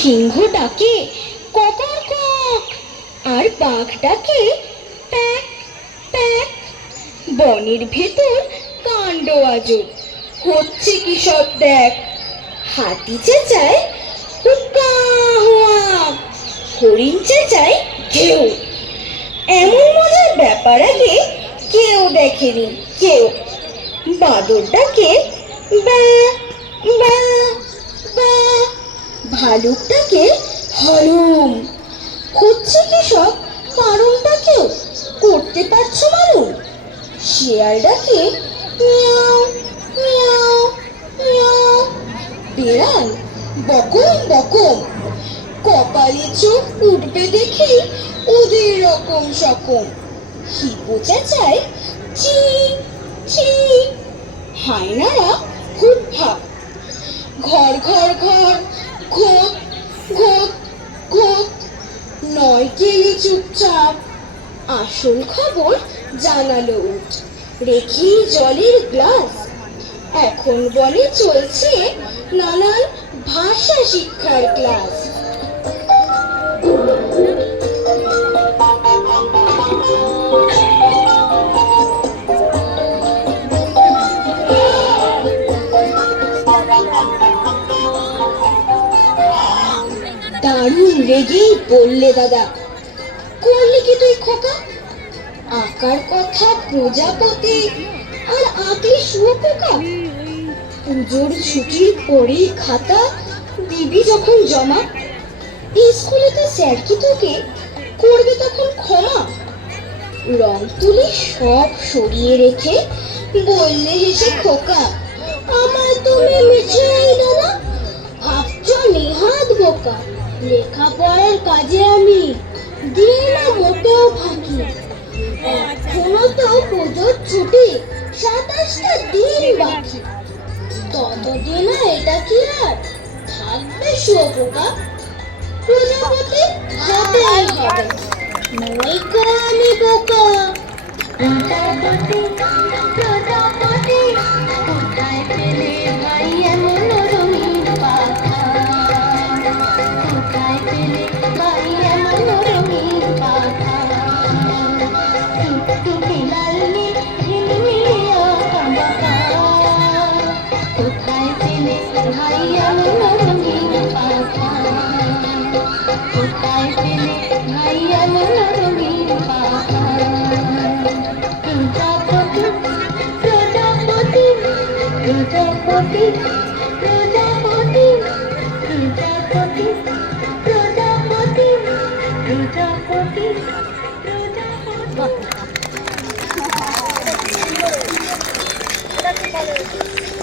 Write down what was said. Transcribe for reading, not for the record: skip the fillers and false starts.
সিংহ ডাকে ককর কক, আর বাঘ ডাকে প্যাক প্যাক। বনের ভেতর কাণ্ড আজব, হচ্ছে কি সব দেখ। হাতি চেঁচায় হুক্কা হুয়া, হরিণ চেঁচায় ঘেউ। এমন মজার ব্যাপার আগে কেউ দেখেনি কেউ। বাদর ডাকে ব্যা ব্যা ব্যা, ভালুকটাকে হলুম। হচ্ছে কি সব কারণটা কেউ করতে পারছো মালুম। শিয়াল ডাকে মিয়াও মিয়াও মিয়াও। বেড়াল বকম বকম, কপালে চোখ উঠবে দেখি ওদের রকম সকম। হিপো চেঁচায় চি চি, হায়নারা হুপ হাপ। ঘর ঘর ঘর ঘোত ঘোত ঘোত, নয় গেলে চুপচাপ। আসল খবর জানালো উঠ, রেখি জলের গ্লাস। এখন বলে চলছে নানান ভাষা শিক্ষার ক্লাস। দারুণ রেগেই বললে দাদা, করলি কি তুই খোকা? আঁকার কথা প্রজাপতি আর আঁকলি শুয়োপোকা। পুজোর ছুটির পরেই খাতা দিবি যখন জমা, স্কুলেতে স্যার কি তোকে করবে তখন ক্ষমা? রং তুলি সব সরিয়ে রেখে বললে হেসে খোকা, আমার তুমি মিছিয়ে দাদা, ভাবছ নেহাত বোকা। লেখাপড়ার কাজে আমি দিই না মোটেও ফাঁকি। এখনো তো পুজোর ছুটি 27টা দিন বাকি, ততদিনে এটা কি আর থাকবে শুয়োপোকা? প্রজাপতি হতেই হবে, নই গো আমি বোকা। প্রজাপতি প্রজাপতি, কোথায় পেলে ভাই এমন রঙিন পাখা? কোথায় পেলে ভাই এমন রঙিন পাখা? টুকটুকি লাল নীল ঝিলমিলি আঁকা বাঁকা, কোথায় পেলে ভাই এমন রঙিন পাখা? কোথায় পেলে ভাই এমন রঙিন পাখা? প্রজাপতি প্রজাপতি প্রজাপতি।